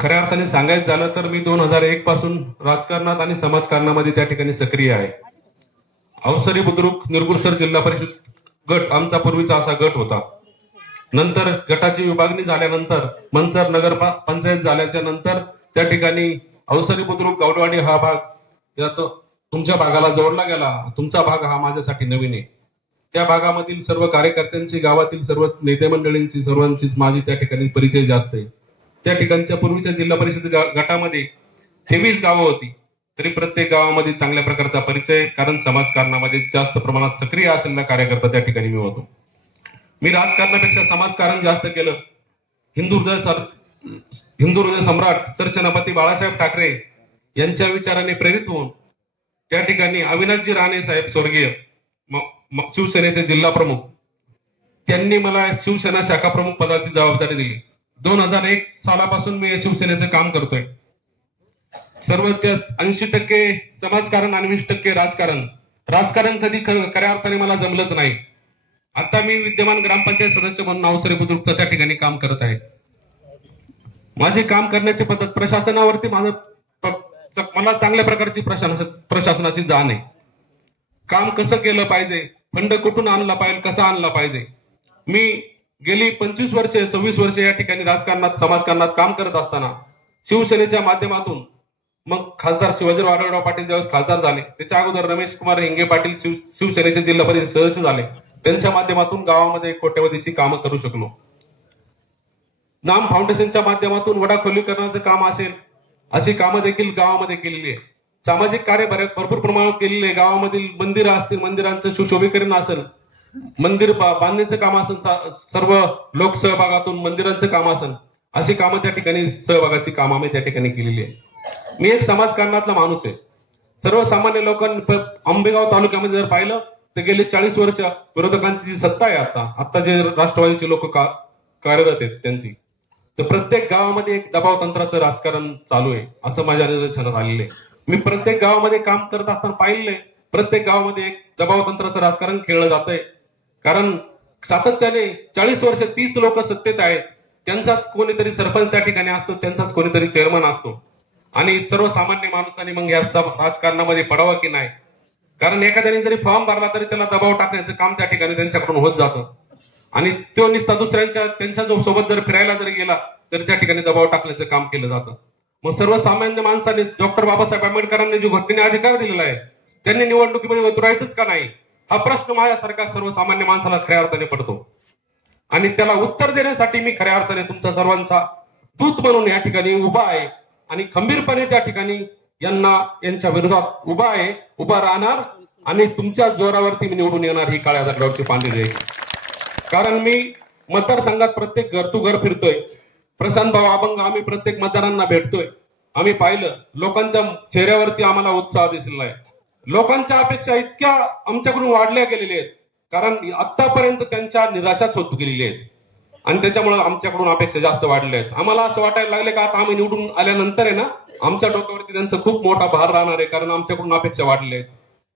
खऱ्या अर्थाने सांगायचं झालं तर मी दोन हजार एक पासून राजकारणात आणि समाजकारणामध्ये त्या ठिकाणी सक्रिय आहे. अवसरी बुद्रुक निरगुरसर जिल्हा परिषद गट आमचा पूर्वीचा असा गट होता. नंतर गटाची विभागणी झाल्यानंतर मंचर नगर पंचायत झाल्याच्यानंतर त्या ठिकाणी अवसरी बुद्रुक गौडवाडी हा भाग या तो तुमच्या भागाला जोडला गेला. तुमचा भाग हा माझ्यासाठी नवीन आहे. त्या भागामधील सर्व कार्यकर्त्यांची गावातील सर्व नेते मंडळींची सर्वांचीच माझी त्या ठिकाणी परिचय जास्त आहे. त्या ठिकाणच्या पूर्वीच्या जिल्हा परिषद गटामध्ये तेवीस गावं होती. तरी प्रत्येक गावामध्ये चांगल्या प्रकारचा परिचय कारण समाजकारणामध्ये जास्त प्रमाणात सक्रिय असलेला कार्यकर्ता त्या ठिकाणी मी होतो. मी राजकारणापेक्षा समाजकारण जास्त केलं. हिंदू हृदय हिंदू हृदय सम्राट सरसेनापती बाळासाहेब ठाकरे यांच्या विचाराने प्रेरित होऊन त्या ठिकाणी अविनाशजी राणे साहेब स्वर्गीय शिवसेनेचे जिल्हा प्रमुख त्यांनी मला शिवसेना शाखा प्रमुख पदाची जबाबदारी दिली. दोन हजार एक सालापासून मी शिवसेनेचं काम करतोय. सर्व त्या ऐंशी टक्के समाजकारण आणि वीस टक्के राजकारण. राजकारण कधी खऱ्या अर्थाने मला जमलंच नाही. आता मी विद्यमान ग्रामपंचायत सदस्य म्हणून अवसरे बुद्रुकचं त्या ठिकाणी काम करत आहे. माझे काम करण्याची पद्धत प्रशासनावरती माझं मला चांगल्या प्रकारची प्रशासन प्रशासनाची जाण आहे. काम कसं केलं पाहिजे? फंड कुठून आणला पाहिजे? कसा आणला पाहिजे? मी गेली पंचवीस वर्षे सव्वीस वर्षे या ठिकाणी राजकारणात समाजकारणात काम करत असताना शिवसेनेच्या माध्यमातून मग खासदार शिवाजीराव आढळराव पाटील ज्यावेळेस खासदार झाले त्याच्या अगोदर रमेश कुमार हिंगे पाटील शिव शिवसेनेचे जिल्हा परिषद सदस्य झाले. त्यांच्या माध्यमातून गावामध्ये कोट्यवधीची कामं करू शकलो. नाम फाउंडेशनच्या माध्यमातून वडा खोलीकरणाचं काम असेल अशी कामं देखील गावामध्ये केलेली आहे सामाजिक कार्य भरपूर प्रमाणात केलेले गावामधील मंदिरं असतील मंदिरांचं सुशोभीकरण असेल मंदिर बांधण्याचं बांधणीचं काम असेल सर्व लोक सहभागातून मंदिरांचं काम असेल अशी कामं त्या ठिकाणी सहभागाची कामं आम्ही त्या ठिकाणी केलेली आहे. मी एक समाजकारणातला माणूस आहे. सर्वसामान्य लोकांनी आंबेगाव तालुक्यामध्ये जर पाहिलं तर गेले चाळीस वर्ष विरोधकांची जी सत्ता आहे आता आता जे राष्ट्रवादीचे लोक कार्यरत आहेत त्यांची तर प्रत्येक गावामध्ये एक दबाव तंत्राचं राजकारण चालू आहे असं माझ्या निदर्शनात आलेलं आहे. मी प्रत्येक गावामध्ये काम करत असताना पाहिलंय प्रत्येक गावामध्ये एक दबाव तंत्राचं राजकारण खेळलं जात आहे कारण सातत्याने चाळीस वर्ष तीस लोक सत्तेत आहेत. त्यांचाच कोणीतरी सरपंच त्या ठिकाणी असतो त्यांचाच कोणीतरी चेअरमन असतो. आणि सर्वसामान्य माणसाने मग या राजकारणामध्ये पडावा की नाही? कारण एखाद्याने जरी फॉर्म भरला तरी त्याला दबाव टाकण्याचं काम त्या ठिकाणी त्यांच्याकडून होत जातं. आणि तो निस्ता दुसऱ्यांच्या त्यांच्या जो सोबत जर फिरायला जरी गेला तरी त्या ठिकाणी दबाव टाकण्याचं काम केलं जातं. मग सर्वसामान्य माणसाने डॉक्टर बाबासाहेब आंबेडकरांनी जो घटनेने अधिकार दिलेला आहे त्यांनी निवडणुकीमध्ये उतरायचंच का नाही? हा प्रश्न माझ्यासारखा सर्वसामान्य माणसाला खऱ्या अर्थाने पडतो. आणि त्याला उत्तर देण्यासाठी मी खऱ्या अर्थाने तुमचा सर्वांचा दूत म्हणून या ठिकाणी उभा आहे. आणि खंबीरपणे त्या ठिकाणी यांना यांच्या विरोधात उभा आहे उभा राहणार. आणि तुमच्या जोरावरती मी निवडून येणार ही काळ्या दगडावरची पांढरी कारण मी मतदारसंघात प्रत्येक घर तू घर फिरतोय. प्रशांत भाऊ अभंग आम्ही प्रत्येक मतदारांना भेटतोय. आम्ही पाहिलं लोकांच्या चेहऱ्यावरती आम्हाला उत्साह दिसला आहे लोकांच्या अपेक्षा इतक्या आमच्याकडून वाढल्या गेलेल्या आहेत. कारण आतापर्यंत त्यांच्या निराशाच होत गेलेली आहेत. आणि त्याच्यामुळे आमच्याकडून अपेक्षा जास्त वाढल्या आहेत. आम्हाला असं वाटायला लागले का आता आम्ही निवडून आल्यानंतर आहे ना आमच्या डोक्यावरती त्यांचा खूप मोठा भार राहणार आहे कारण आमच्याकडून अपेक्षा वाढल्या आहेत.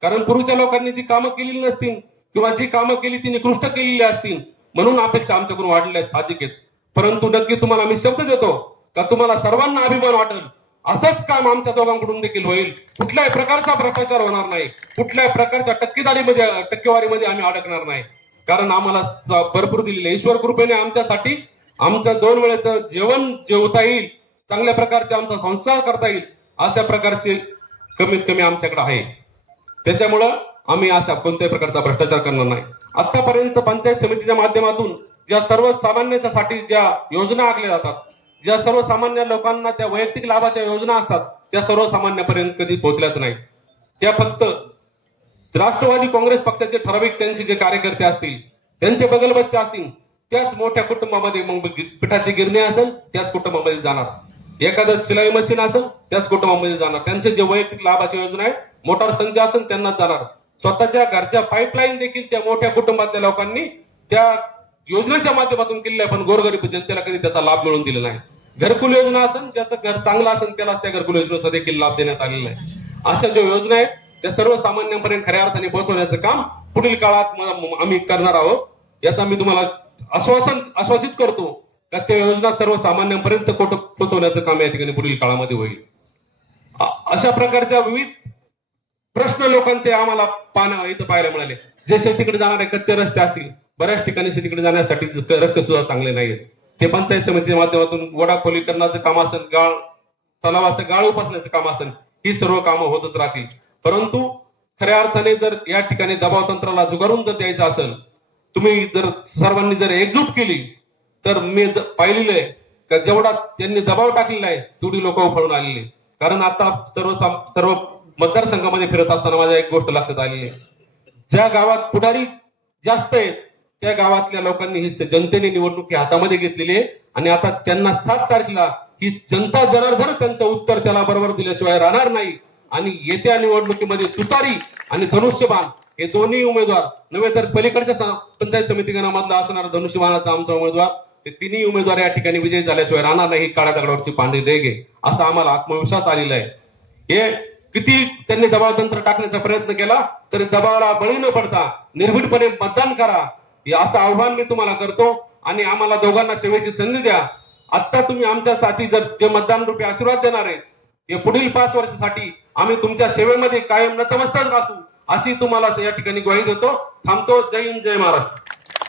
कारण पूर्वीच्या लोकांनी जी कामं केलेली नसतील किंवा जी कामं केली ती निकृष्ट केलेली असतील म्हणून अपेक्षा आमच्याकडून वाढल्या आहेत साहजिक आहेत. परंतु नक्की तुम्हाला मी शब्द देतो का तुम्हाला सर्वांना अभिमान वाटेल असंच काम आमच्या दोघांकडून देखील होईल. कुठल्याही प्रकारचा भ्रष्टाचार होणार नाही. कुठल्याही प्रकारच्या टक्केदारीमध्ये टक्केवारीमध्ये आम्ही अडकणार नाही. कारण आम्हाला भरपूर दिलेले ईश्वर कृपेने आमच्यासाठी आमचं दोन वेळेचं जेवण जेवता येईल चांगल्या प्रकारचे आमचा संसार करता येईल अशा प्रकारचे कमीत कमी आमच्याकडे आहे. त्याच्यामुळं आम्ही अशा कोणत्याही प्रकारचा भ्रष्टाचार करणार नाही. आतापर्यंत पंचायत समितीच्या माध्यमातून ज्या सर्वसामान्यांसाठी ज्या योजना आखल्या जातात ज्या सर्वसामान्य लोकांना त्या वैयक्तिक लाभाच्या योजना असतात त्या सर्वसामान्यापर्यंत कधी पोहोचल्याच नाही त्या फक्त राष्ट्रवादी काँग्रेस पक्षाचे ठराविक त्यांचे जे कार्यकर्ते असतील त्यांचे बगलबच्चे असतील त्याच मोठ्या कुटुंबामध्ये मग पिठाची गिरणी असेल त्याच कुटुंबामध्ये जाणार. एखादं शिलाई मशीन असेल त्याच कुटुंबामध्ये जाणार. त्यांचे जे वैयक्तिक लाभाची योजना आहे मोटार संच असेल त्यांनाच जाणार. स्वतःच्या घरच्या पाईपलाईन देखील त्या मोठ्या कुटुंबातल्या लोकांनी त्या योजनेच्या माध्यमातून केलेल्या पण गोरगरीब जनतेला कधी त्याचा लाभ मिळून दिला नाही. घरकुल योजना असेल ज्याचं घर चांगलं असेल त्याला त्या घरकुल योजनेचा देखील लाभ देण्यात आलेला आहे. अशा ज्या योजना आहेत त्या सर्वसामान्यांपर्यंत खऱ्या अर्थाने पोहोचवण्याचं काम पुढील काळात आम्ही करणार आहोत. याचा मी तुम्हाला आश्वासन आश्वासित करतो का त्या योजना सर्वसामान्यांपर्यंत कुठं पोहोचवण्याचं काम या ठिकाणी पुढील काळामध्ये होईल. अशा प्रकारच्या विविध प्रश्न लोकांचे आम्हाला पाहणं इथं पाहायला मिळाले. जे शेतीकडे जाणारे कच्चे रस्ते असतील बऱ्याच ठिकाणी शेतीकडे जाण्यासाठी रस्ते सुद्धा चांगले नाहीत ते पंचायत समितीच्या माध्यमातून वडा खोलीकरणाचं काम असेल गाळ तलावाचं गाळ उपसण्याचं काम असेल ही सर्व कामं होतच राहतील परंतु खऱ्या अर्थाने जर या ठिकाणी दबाव तंत्राला जुगारून जर द्यायचं असेल तुम्ही जर सर्वांनी जर एकजूट केली तर मी पाहिलेलं आहे का जेवढा त्यांनी दबाव टाकलेला आहे तेवढी लोक उफळून आलेली आहे. कारण आता सर्व सर्व मतदारसंघामध्ये फिरत असताना माझ्या एक गोष्ट लक्षात आलेली आहे ज्या गावात पुढारी जास्त आहेत त्या गावातल्या लोकांनी ही जनतेने निवडणूक हातामध्ये घेतलेली आहे. आणि आता त्यांना सात तारखेला ही जनता जनार्दन त्यांचं उत्तर त्याला बरोबर दिल्याशिवाय राहणार नाही. आणि येत्या निवडणुकीमध्ये तुतारी आणि धनुष्यबाण हे दोन्ही उमेदवार नव्हे तर पलीकडच्या पंचायत समिती गणामधला असणारा धनुष्यबाणाचा आमचा उमेदवार हे तिन्ही उमेदवार या ठिकाणी विजयी झाल्याशिवाय राहणार नाही काळ्या दगडावरची पांढरी रेग असा आम्हाला आत्मविश्वास आलेला आहे. हे किती त्यांनी दबाव तंत्र टाकण्याचा प्रयत्न केला तरी दबावाला बळी न पडता निर्भीडपणे मतदान करा. असं आव्हान मी तुम्हाला करतो आणि आम्हाला दोघांना सेवेची संधी द्या. आता तुम्ही आमच्यासाठी जर जे मतदान रूपी आशीर्वाद देणार आहे हे पुढील पाच वर्षासाठी आम्ही तुमच्या सेवेमध्ये कायम नतमस्तक असू अशी तुम्हाला या ठिकाणी ग्वाही देतो. थांबतो. जय हिंद जय महाराष्ट्र.